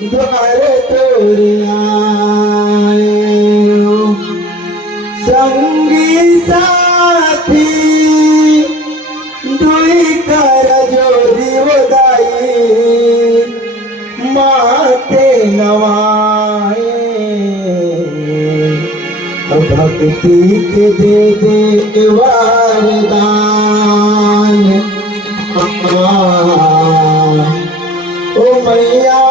द्वार तोड़िया संगी साथी दुई कर जोड़ी वदाई माते नवाए भक्ति के दे वरदान ओ मैया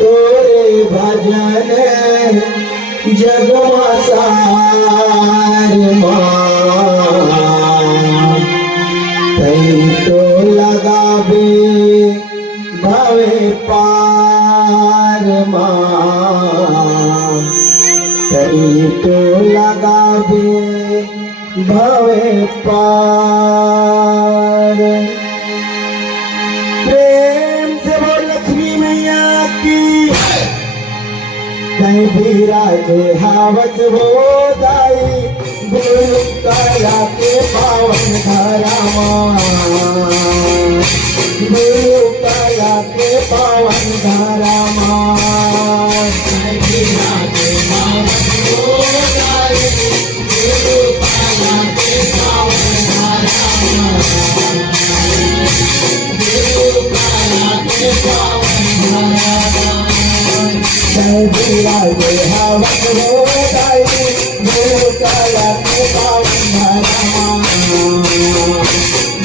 तोरे भजन जगमा सार तई तो लगाबे भवे पार तई तो लगाबे भवे पार। प्रेम से बोल लक्ष्मी मैया की कहीं भी राजे हावत हो दाई गुरु काया के पावन धारा गुरु काया के पावन धारा कहीं भी राजे हावत हो दाई गुरु काया के पावन धारा गुरु काया के पावन धारा राजे हावत हो दाई गुरु काया के पावन धारा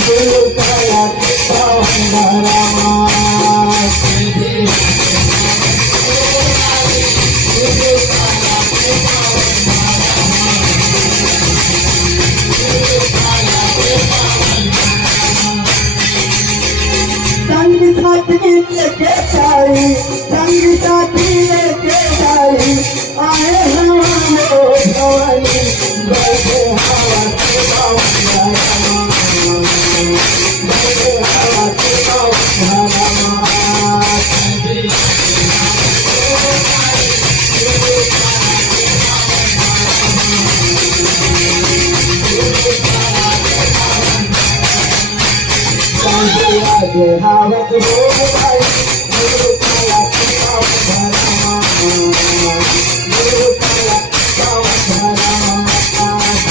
गुरु काया के पावन धारा संगी साथी लेके जाई संगी साथी लेके जाई आए हमारे भवानी बैठे हवा के पावन धारा बैठे हवा के पावन धारा राजे हावत हो दाई गुरु काया के पावन धारा गुरु काया के पावन धारा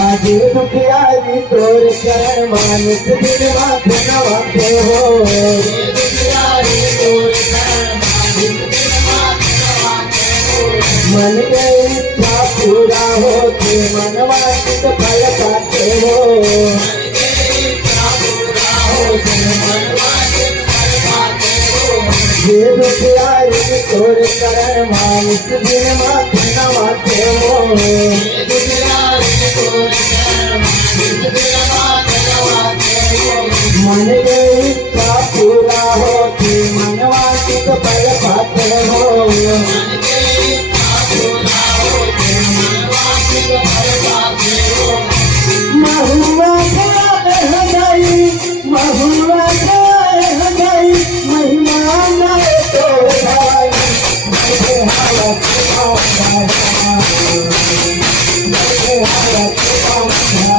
आजे दुखियारी तोर चरण मानस दिन माथे नवाते हो मन के इच्छा पूरा होते मनवांछित फल पाते हो ये दुखियारी तोर चरण मानस दिन माथे नवाते हो मन के इच्छा पूरा होती मनवांछित फल पाते हो महुआ गई महुआ गई महिमा गए तो भाई बैठे हालत बैठे हालत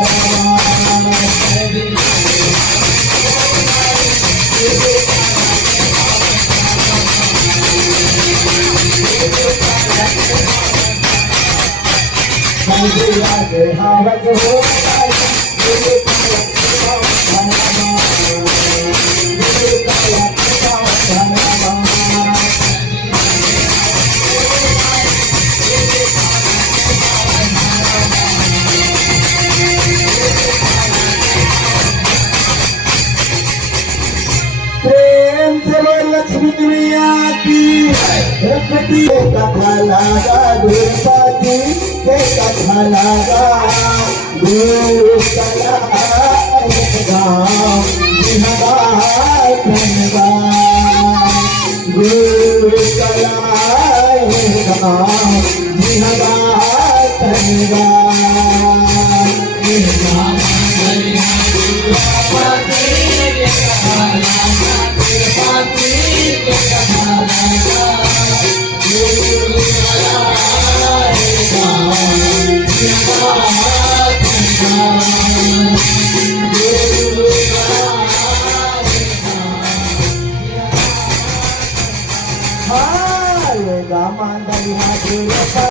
राजे हावत हो दाई गुरु काया के पावन धारा गुरु काया के पावन धारा प्रेम से बोल लक्ष्मी मैया की रखती कथा लागा गुरुपाती के कथा लागा गुरु कला गाँव गुरु कला गाँव Gaman dari hadir